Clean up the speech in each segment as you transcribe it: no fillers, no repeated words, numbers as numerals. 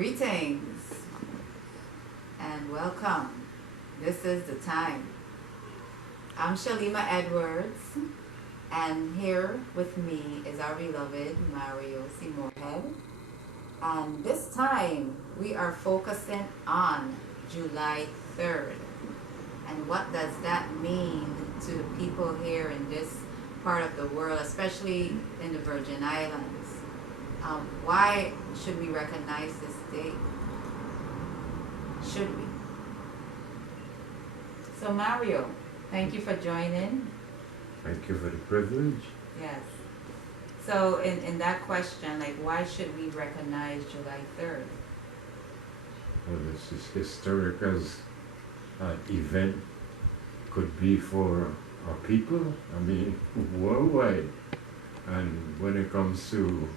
Greetings and welcome. This is the time. I'm Shalima Edwards, and here with me is our beloved Mario C. Moorhead. And this time we are focusing on July 3rd. And what does that mean to the people here in this part of the world, especially in the Virgin Islands? Why should we recognize this date? Should we? So Mario, thank you for joining. Thank you for the privilege. Yes. So in that question, like why should we recognize July 3rd? Well, this is historic as event could be for our people, I mean, worldwide. And when it comes to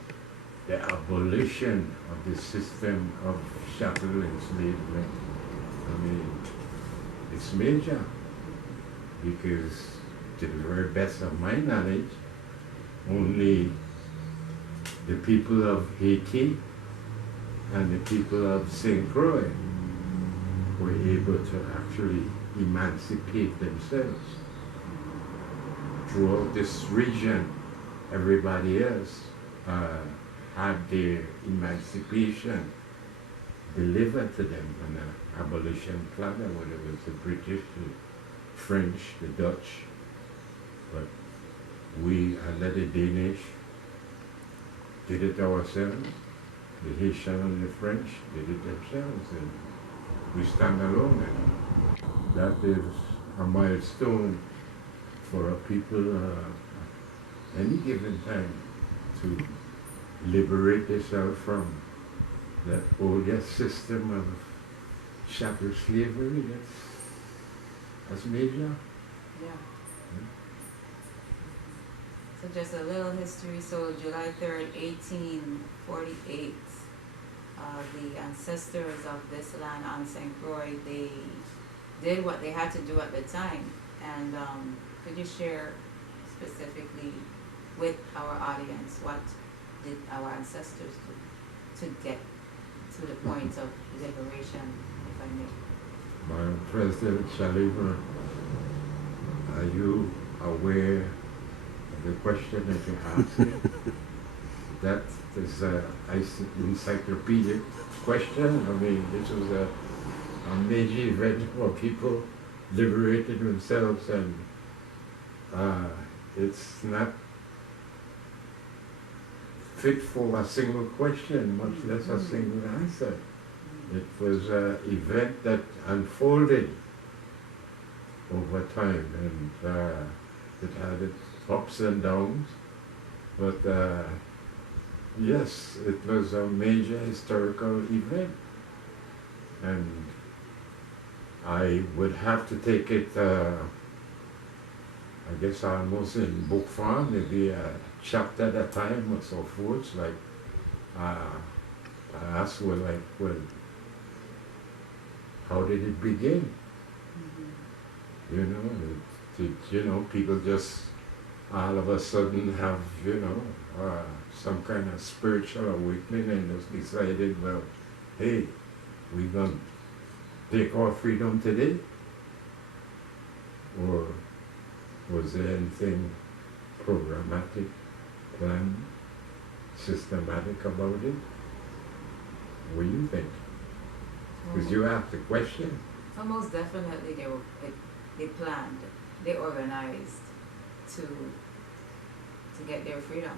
the abolition of the system of chattel enslavement, I mean, it's major because to the very best of my knowledge, only the people of Haiti and the people of St. Croix were able to actually emancipate themselves. Throughout this region, everybody else had their emancipation delivered to them on an abolition platter, whether it was the British, the French, the Dutch, but we, under the Danish, did it ourselves. The Haitian and the French did it themselves, and we stand alone. And that is a milestone for a people any given time to liberate themselves from that older system of chattel slavery. That's major. Yeah. So just a little history. So July 3rd, 1848, the ancestors of this land on St. Croix, they did what they had to do at the time. And could you share specifically with our audience what did our ancestors do to get to the point of liberation, if I may? Madam President Shalima, are you aware of the question that you asked? That is an encyclopedic question. I mean, this was a major event for people liberating themselves, and it's not fit for a single question, much less a single answer. It was an event that unfolded over time, and it had its ups and downs, but yes, it was a major historical event, and I would have to take it, I guess almost in book form, maybe a chapter at a time or so forth, like I asked, well, how did it begin? You know, people just all of a sudden have, some kind of spiritual awakening and just decided, well, hey, we're going to take our freedom today? Or was there anything programmatic, planned, systematic about it? What do you think? Because you asked the question. So most definitely they planned, they organized to get their freedom.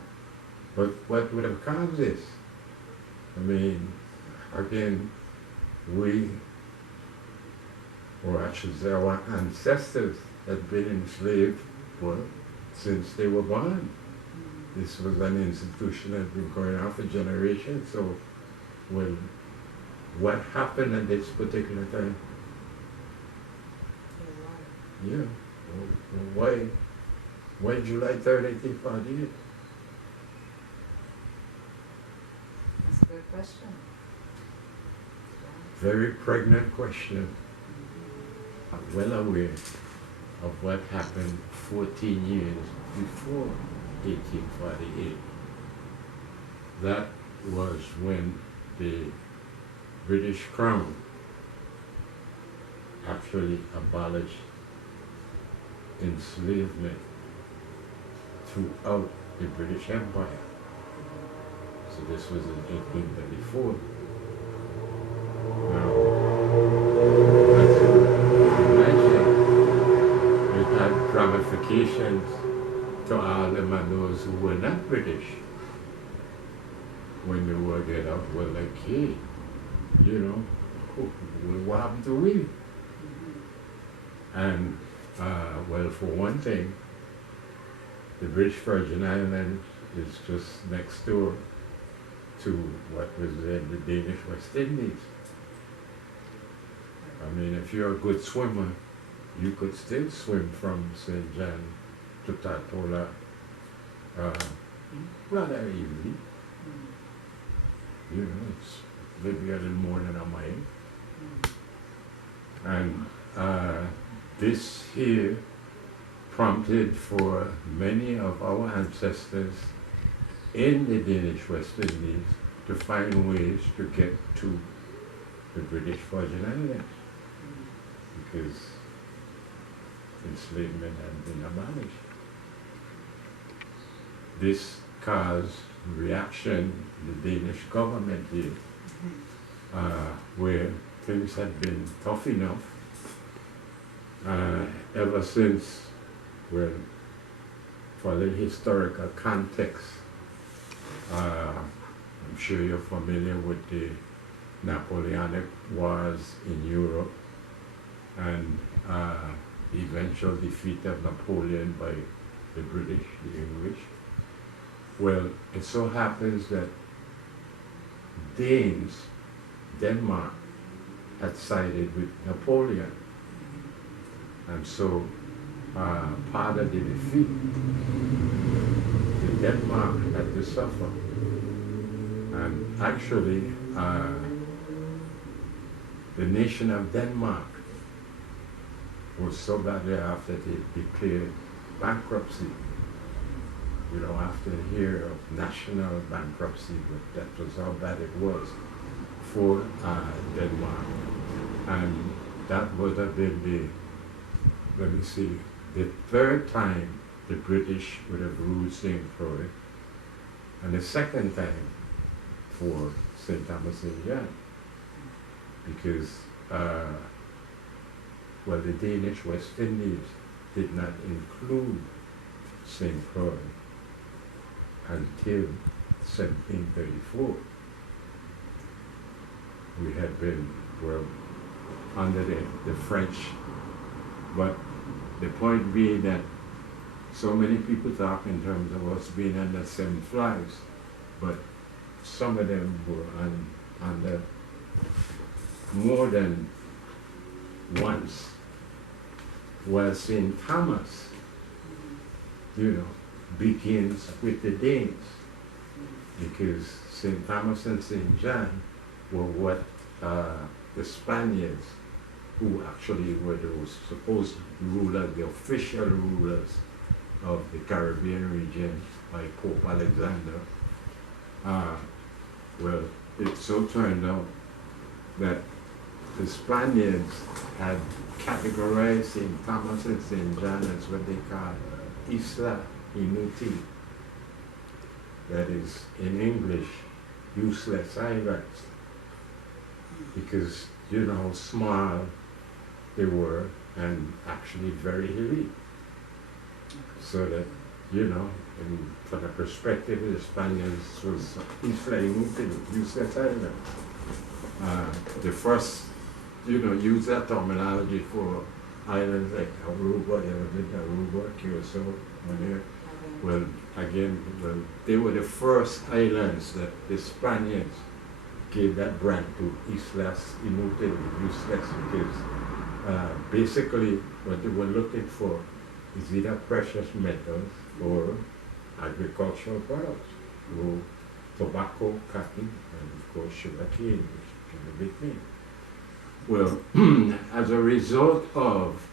But what would have caused this? I mean, again, we, or I should say our ancestors, had been enslaved, well, since they were born. This was an institution that had been going on for generations, so, well, what happened at this particular time? Yeah. Well, why July 3rd, 1848? That's a good question. Very pregnant question. I'm well aware of what happened 14 years before 1848. That was when the British Crown actually abolished enslavement throughout the British Empire. So this was in 1834. Now, as you mentioned, it had ramifications to all them and those who were not British. When they were get up, well, like, hey, you know, what happened to we? And, well, for one thing, the British Virgin Islands is just next door to what was then the Danish West Indies. I mean, if you're a good swimmer, you could still swim from St. John to Tatola rather easily. You know, it's maybe a little more than a mile. And this here prompted for many of our ancestors in the Danish West Indies to find ways to get to the British Virgin Islands because enslavement had been abolished. This caused reaction in the Danish government here, where things had been tough enough ever since, well, for a little historical context, I'm sure you're familiar with the Napoleonic Wars in Europe and the eventual defeat of Napoleon by the British, the English. Well, it so happens that Denmark, had sided with Napoleon. And so part of the defeat, the Denmark had to suffer. And actually, the nation of Denmark was so badly after they declared bankruptcy. You know, after a year of national bankruptcy, but that was how bad it was for Denmark. And that would have been the third time the British would have ruled St. Croix, and the second time for St. Thomas and John, because, well, the Danish West Indies did not include St. Croix until 1734. We had been, well, under the French, but the point being that so many people talk in terms of us being under 7 flags, but some of them were under more than once. While St. Thomas, you know, begins with the Danes, because St. Thomas and St. John were what the Spaniards, who actually were those supposed rulers, the official rulers of the Caribbean region by Pope Alexander. Well, it so turned out that the Spaniards had categorized St. Thomas and St. John as what they call Isla Inútil. That is, in English, useless islands. Because you know how small they were and actually very hilly. So that, you know, and from the perspective of the Spaniards was Isla Inútil, useless islands. The first, you know, use that terminology for islands like Aruba, they were in Aruba, Curacao, Madeira. Well, again, well, they were the first islands that the Spaniards gave that brand to, Islas Inútil, useless, because basically what they were looking for is either precious metals or agricultural products, so tobacco, cotton, and of course sugar cane, which is a big thing. Well, as a result of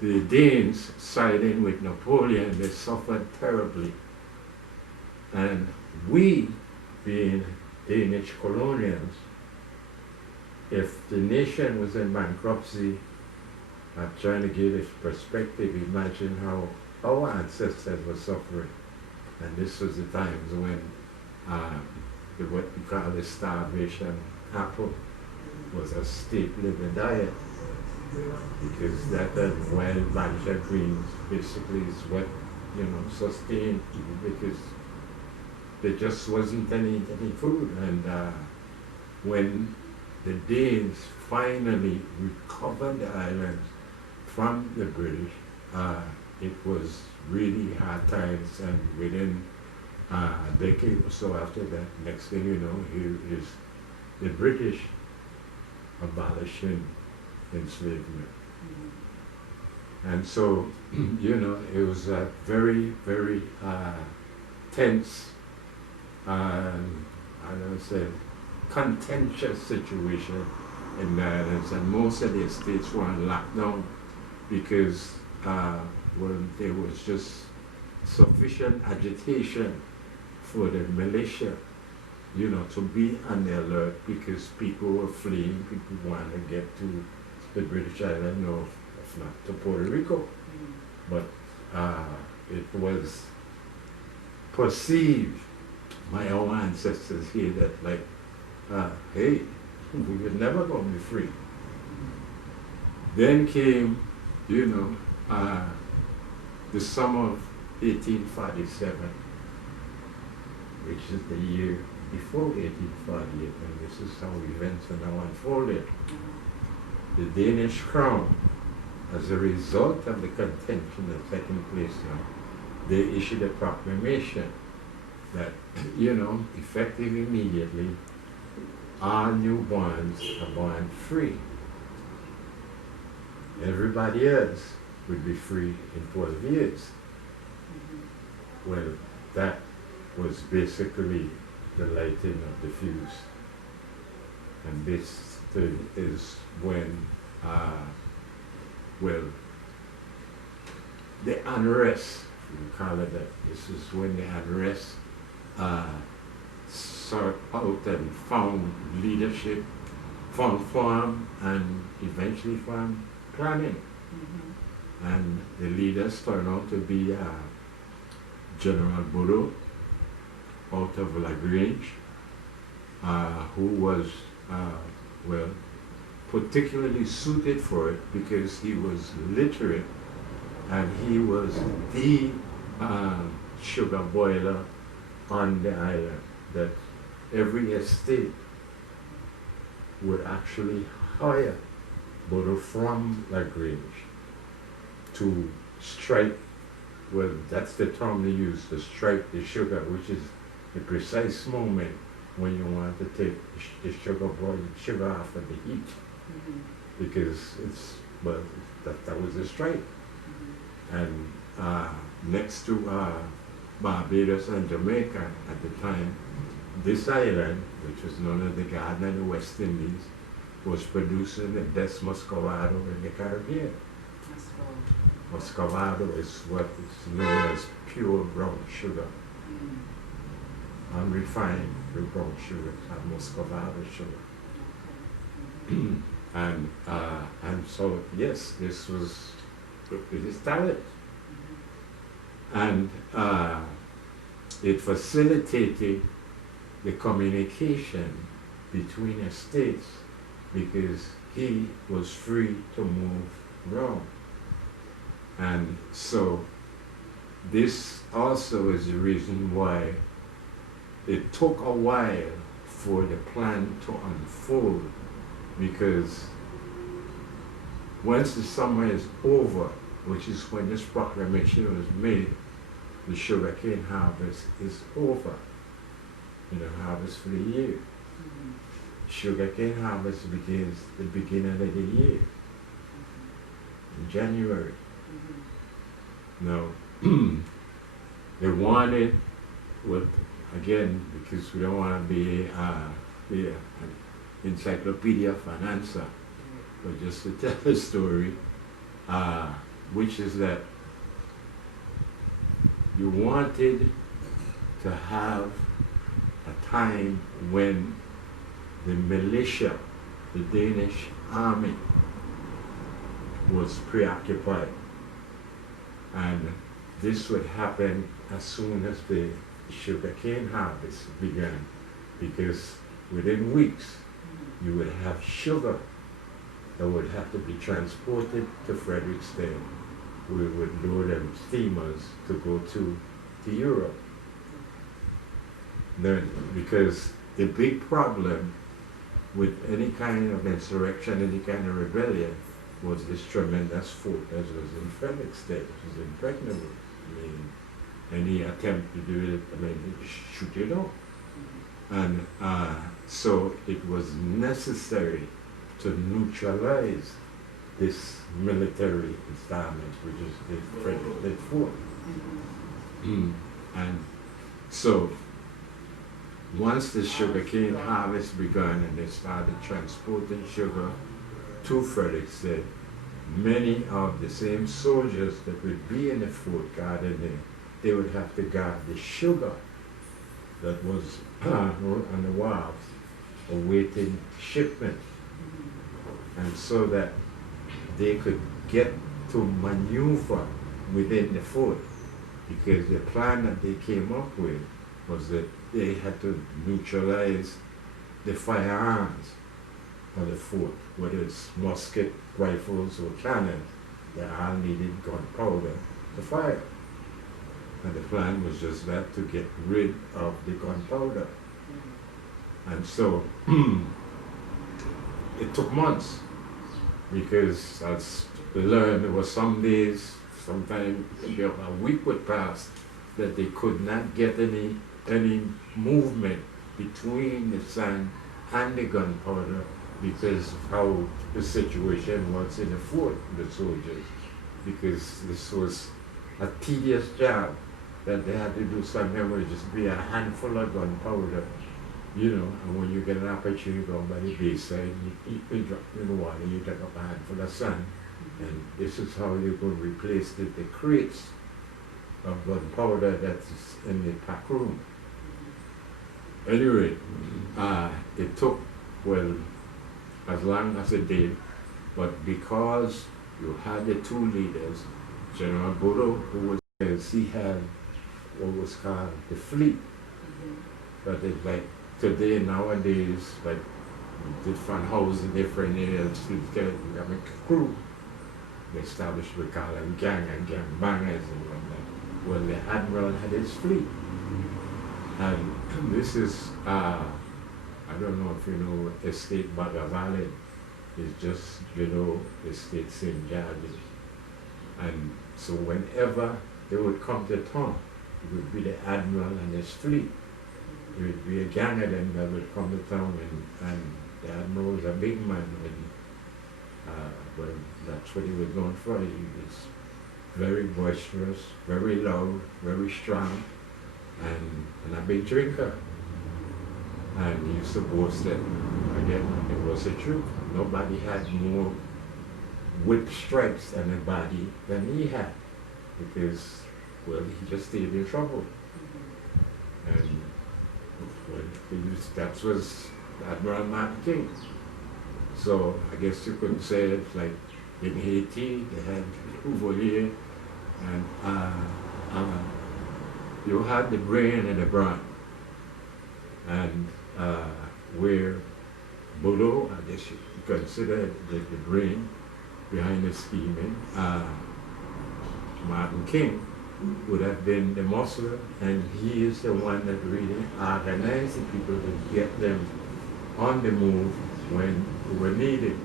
the Danes siding with Napoleon, they suffered terribly. And we, being Danish colonials, if the nation was in bankruptcy, I'm trying to give it perspective, imagine how our ancestors were suffering. And this was the times when what we call the starvation apple was a staple in the diet. Because that and wild vanilla greens basically is what, sustained people, because there just wasn't any food. And when the Danes finally recovered the islands from the British, it was really hard times, and within a decade or so after that, next thing you know, here is the British abolishing enslavement. And so, it was a very, very tense, I don't say, contentious situation in the islands, and most of the estates were on lockdown because there was just sufficient agitation for the militia, to be on the alert, because people were fleeing, people wanted to get to the British island, or if not to Puerto Rico. But it was perceived by our ancestors here that, like, hey, we were never going to be free. Then came, the summer of 1847, which is the year before 1848, and this is how events are now unfolded. The Danish crown, as a result of the contention that's taking place now, they issued a proclamation that, effective immediately, all newborns are born free. Everybody else would be free in 12 years. Well, that was basically the lighting of the fuse. And this is when, the unrest, we call it that, this is when the unrest sought out and found leadership, found form, and eventually found planning. And the leaders turned out to be General Bodo out of Lagrange, who was, particularly suited for it because he was literate and he was the sugar boiler on the island, that every estate would actually hire Bodo from Lagrange to strike, well, that's the term they use, to strike the sugar, which is the precise moment when you want to take the sugar off of the heat. Because that was the strike. And next to Barbados and Jamaica at the time, this island, which was known as the Garden of the West Indies, was producing the best muscovado in the Caribbean. Muscovado is what is known as pure brown sugar. Unrefined brown sugar, and muscovado sugar. And so, yes, this was his talent. And it facilitated the communication between estates because he was free to move around. And so this also is the reason why it took a while for the plan to unfold, because once the summer is over, which is when this proclamation was made, the sugarcane harvest is over. Harvest for the year. Sugarcane harvest begins the beginning of the year, in January. Now, they wanted, again, because we don't want to be an encyclopedia of an answer, but just to tell the story, which is that you wanted to have a time when the militia the Danish army was preoccupied. And this would happen as soon as the sugarcane harvest began, because within weeks you would have sugar that would have to be transported to Fredericksburg. We would load them steamers to go to Europe. Then, because the big problem with any kind of insurrection, any kind of rebellion, was this tremendous fort that was in Fredericksburg. It was impregnable. I mean, any attempt to do it, I mean, shoot it off. And so it was necessary to neutralize this military installment, which is the Fredericksburg fort. And so once the sugarcane harvest began and they started transporting sugar to Fredericksburg, many of the same soldiers that would be in the fort guarding it, they would have to guard the sugar that was on the wharves awaiting shipment. And so that they could get to maneuver within the fort, because the plan that they came up with was that they had to neutralize the firearms of the fort, whether it's musket, rifles, or cannons. They all needed gunpowder to fire. And the plan was just that, to get rid of the gunpowder. And so it took months, because as we learned, there were some days, sometimes a week would pass, that they could not get any movement between the sand and the gunpowder, because of how the situation was in the fort, the soldiers. Because this was a tedious job that they had to do. Sometimes it would just be a handful of gunpowder, you know, and when you get an opportunity to go by the bayside, you drop in the water, you take up a handful of sand, and this is how you're going to replace the crates of gunpowder that's in the pack room. Anyway, it took, well, as long as it did, but because you had the two leaders, General Bodo, who was, he had what was called the fleet. But it's like today, nowadays, like different houses, different areas, we have a crew. They established, we call them gang and gang bangers and whatnot. Well, the admiral had his fleet. And this is, I don't know if you know, Estate Bagavale is just below Estate St. George's. And so whenever they would come to town, it would be the admiral and his fleet. It would be a gang of them that would come to town, and the admiral was a big man. Well, that's what he was known for. He was very boisterous, very loud, very strong, and a big drinker. And he used to boast that, again, it was the truth. Nobody had more whip stripes on the body than he had, because, well, he just stayed in trouble. And well, that was Admiral Martin King. So I guess you could say it's like in Haiti, they had Ouvolier, and you had the brain and the brawn. And where Bodo, I guess you consider the brain behind the scheming, Martin King would have been the muscle, and he is the one that really organized the people to get them on the move when they were needed.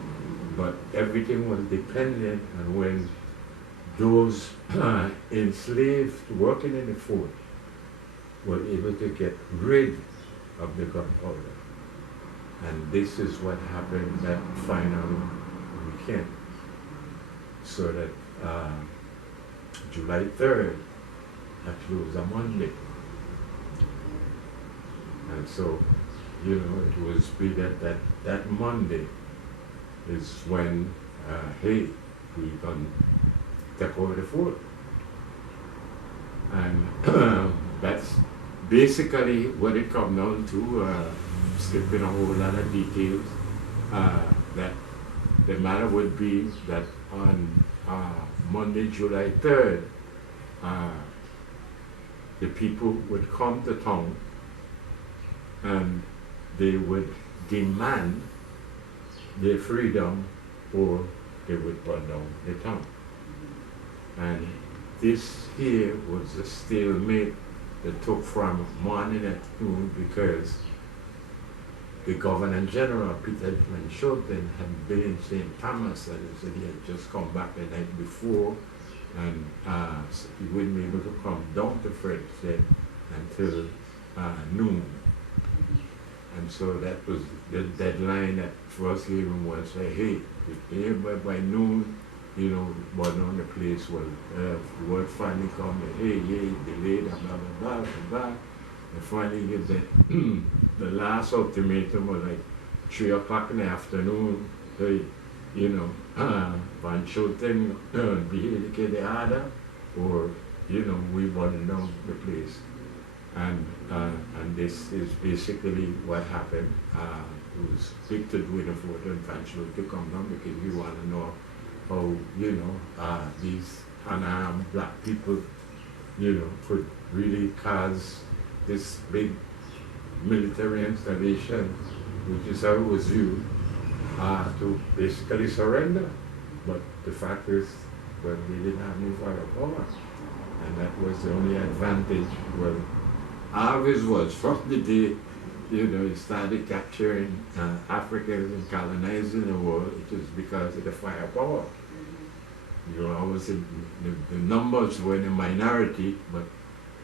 But everything was dependent on when those enslaved working in the fort were able to get rid of the gunpowder. And this is what happened that final weekend. So that July 3rd actually was a Monday. And so, you know, it was be that Monday is when, hey, we can take over the fort. And that's basically what it comes down to, skipping a whole lot of details. that the matter would be that on Monday, July 3rd, the people would come to town and they would demand their freedom or they would burn down the town. And this here was a stalemate that took from morning at noon because the Governor General, Peter Van Schulten, had been in St. Thomas, and he said he had just come back the night before, and so he wouldn't be able to come down to Frederick until noon. And so that was the deadline that First Haven was, hey, if by noon, you know, burn down the place, well, the word finally come, hey, delayed, and blah, blah, blah, blah, blah. And finally give the last ultimatum was like 3 o'clock in the afternoon, hey, you know, Van Schulten be the order, or, you know, we burn down the place. And this is basically what happened. It was big to do in the fort and Van Schulten to come down because we want to know how, you know, these unarmed black people, you know, could really cause this big military installation, which is how it was viewed, to basically surrender. But the fact is, well, they didn't have any firepower. And that was the only advantage. Well, ours was from the day, you know, it started capturing Africans and colonizing the world, it was because of the firepower. You know, obviously the numbers were in a minority, but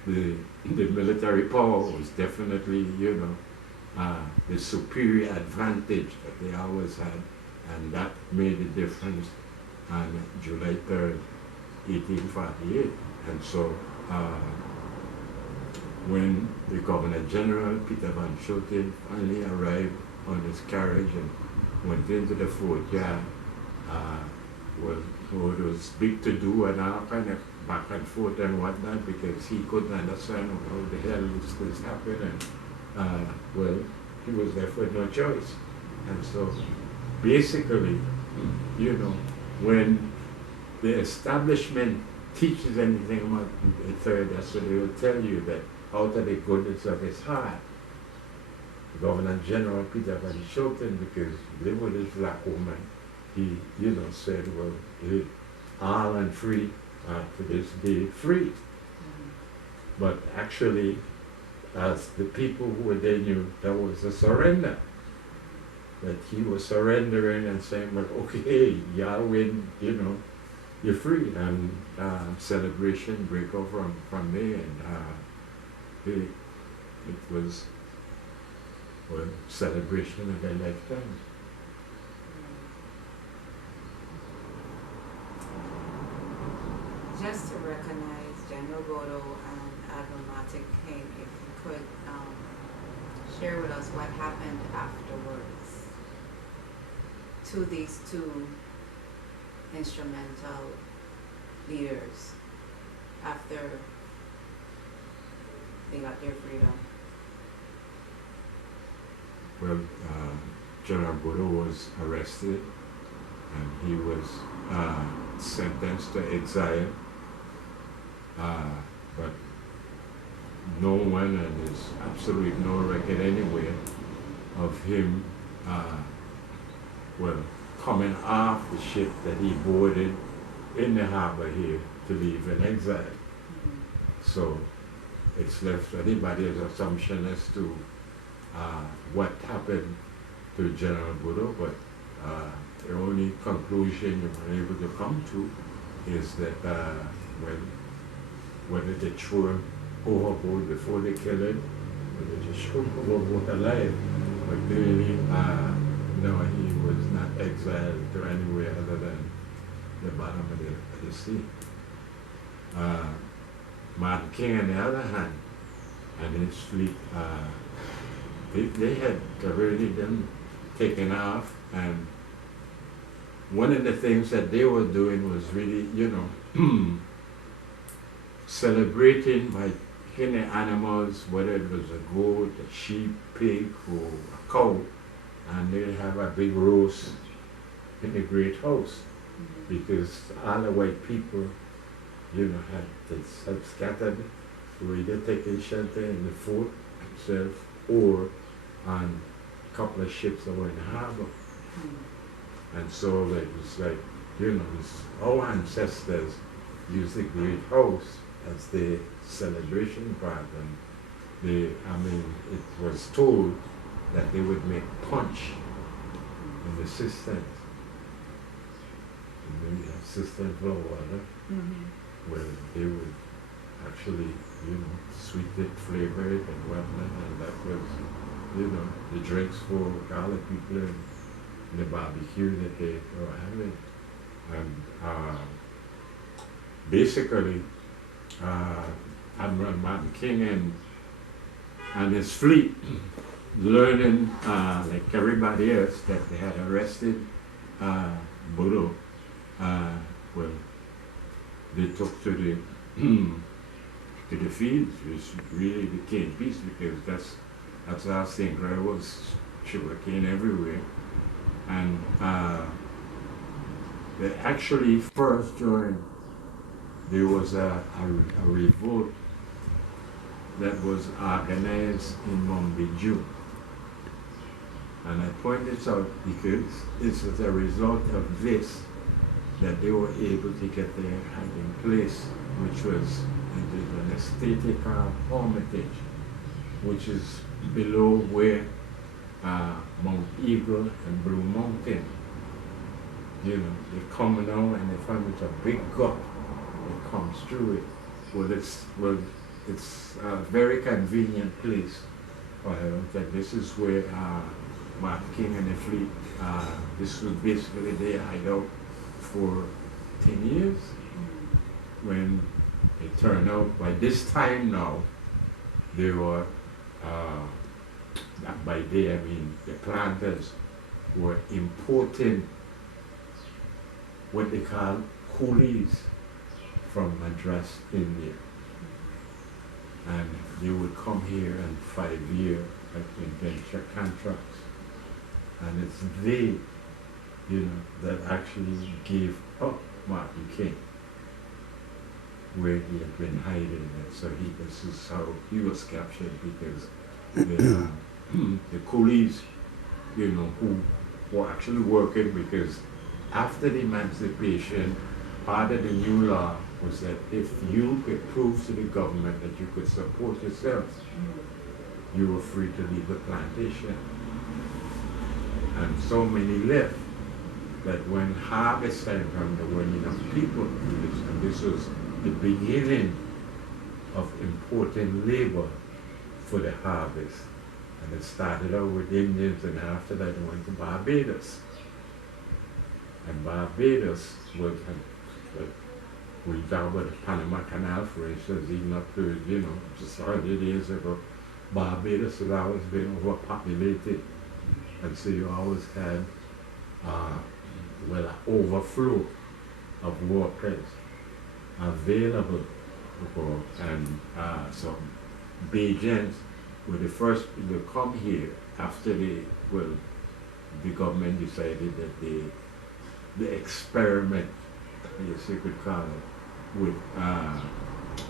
the military power was definitely, you know, the superior advantage that they always had, and that made a difference on July 3rd, 1848. And so when the Governor General, Peter Van Schulten, finally arrived on his carriage and went into the fort yard, well, it was big to do and all kind of back and forth and whatnot because he couldn't understand how the hell this happened, and well, he was left with no choice. And so basically, you know, when the establishment teaches anything about the third, that's what they will tell you, that out of the goodness of his heart, Governor General Peter Van Schulten, because they were this black woman, he, you know, said, well, all and free to this day free. But actually, as the people who were there knew, that was a surrender. That he was surrendering and saying, well, okay, y'all win, you know, you're free. And celebration break off from there. And it was, well, celebration of their lifetime. Just to recognize General Bodo and Admiral Martin King, if you could share with us what happened afterwards to these two instrumental leaders after they got their freedom. Well, General Bodo was arrested and he was sentenced to exile. But no one, and there's absolutely no record anywhere of him, well, coming off the ship that he boarded in the harbor here to leave in exile. So it's left to anybody's assumption as to what happened to General Bodo, but the only conclusion you were able to come to is that whether they threw him overboard before they killed him, or they just threw him overboard alive. But clearly, no, he was not exiled to anywhere other than the bottom of the sea. Martin King, on the other hand, and his fleet, they had already been taken off, and one of the things that they were doing was really, you know, celebrating by killing animals, whether it was a goat, a sheep, pig, or a cow, and they have a big roast in the great house because all the white people, had scattered to either taking shelter in the fort itself or on a couple of ships that were in the harbor. And so it was like, our ancestors used the great house as the celebration part. And it was told that they would make punch in the cisterns. And they have cistern full of water where they would actually, sweeten it, flavor it, and whatnot. And that was, the drinks for all the people in the barbecue that they were having. And basically, Admiral Martin King and his fleet, learning, like everybody else, that they had arrested Bodo, well, they took to the fields, which really became peace because that's how St. Clair was sugarcane everywhere. And they actually first during, there was a revolt that was organized in Montbijou. And I point this out because it's as a result of this that they were able to get their hiding place, which was an aesthetic hermitage, which is below where Mount Eagle and Blue Mountain. They come now and they find it's a big gut that comes through it. It's a very convenient place for them. That this is where Martin King and the fleet, this was basically their hideout for 10 years. When it turned out, by this time now, they were, by they I mean the planters were importing what they call coolies from Madras, India. And they would come here on 5-year venture contracts. And it's they, that actually gave up Martin King, where he had been hiding. And so this is how he was captured, because the coolies, who were actually working, because after the emancipation, part of the new law was that if you could prove to the government that you could support yourself, you were free to leave the plantation. And so many left that when harvest time came, there weren't enough people to do this. And this was the beginning of importing labor for the harvest. And it started out with Indians, and after that it went to Barbados. And Barbados was, we talk about the Panama Canal, for instance, even up to, just 100 years ago, Barbados has always been overpopulated. And so you always had, an overflow of workers available for, and so Bajans were the first people to come here after the government decided that the experiment, I guess you could call it, with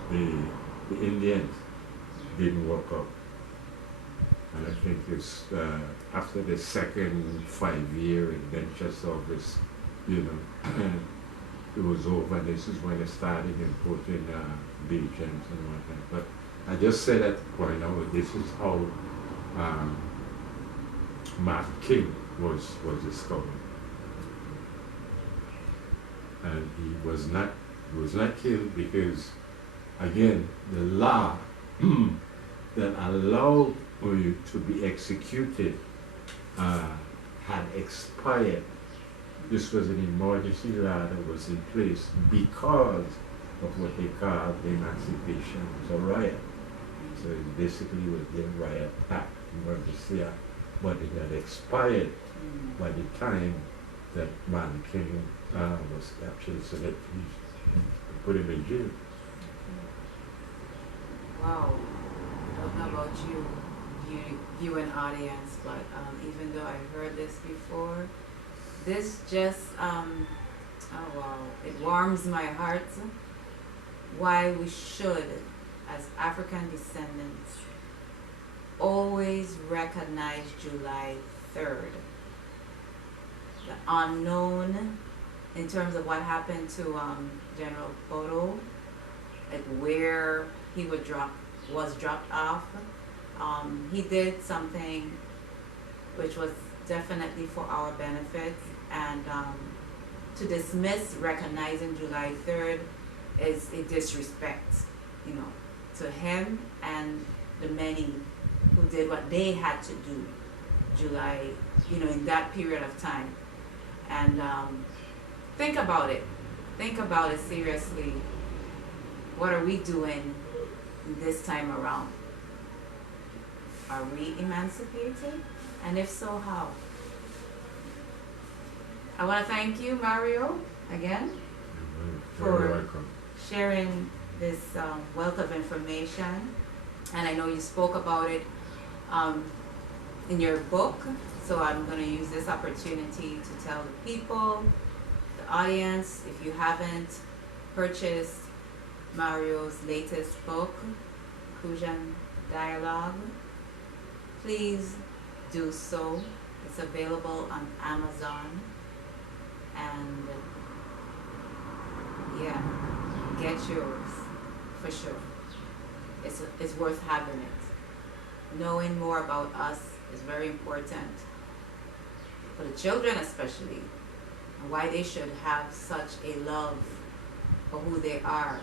the Indians didn't work out. And I think it's after the second 5-year adventure service, it was over, and this is when they started importing Bajans and whatnot. But I just said at the point out, this is how Martin King was discovered. And he was not killed because, again, the law that allowed you to be executed had expired. This was an emergency law that was in place because of what they called the Emancipation. It was a riot. So it basically was the riot act, emergency act, but it had expired by the time that Martin King was captured, so that he put him in jail. Wow. I don't know about you. viewing audience, but even though I heard this before, this just, oh wow, it warms my heart why we should, as African descendants, always recognize July 3rd. The unknown in terms of what happened to General Bodo, like where he was dropped off. He did something which was definitely for our benefit, and to dismiss recognizing July 3rd is a disrespect, you know, to him and the many who did what they had to do July, you know, in that period of time. And think about it. Think about it seriously. What are we doing this time around? Are we emancipated? And if so, how? I want to thank you, Mario, again, You're for welcome. sharing this wealth of information. And I know you spoke about it in your book, so I'm going to use this opportunity to tell the people, the audience, if you haven't purchased Mario's latest book, Inclusion Dialogue, please do so. It's available on Amazon, and yeah, get yours for sure. It's worth having it. Knowing more about us is very important for the children especially, and why they should have such a love for who they are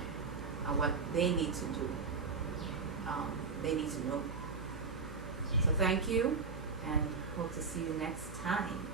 and what they need to do. They need to know. So thank you, and hope to see you next time.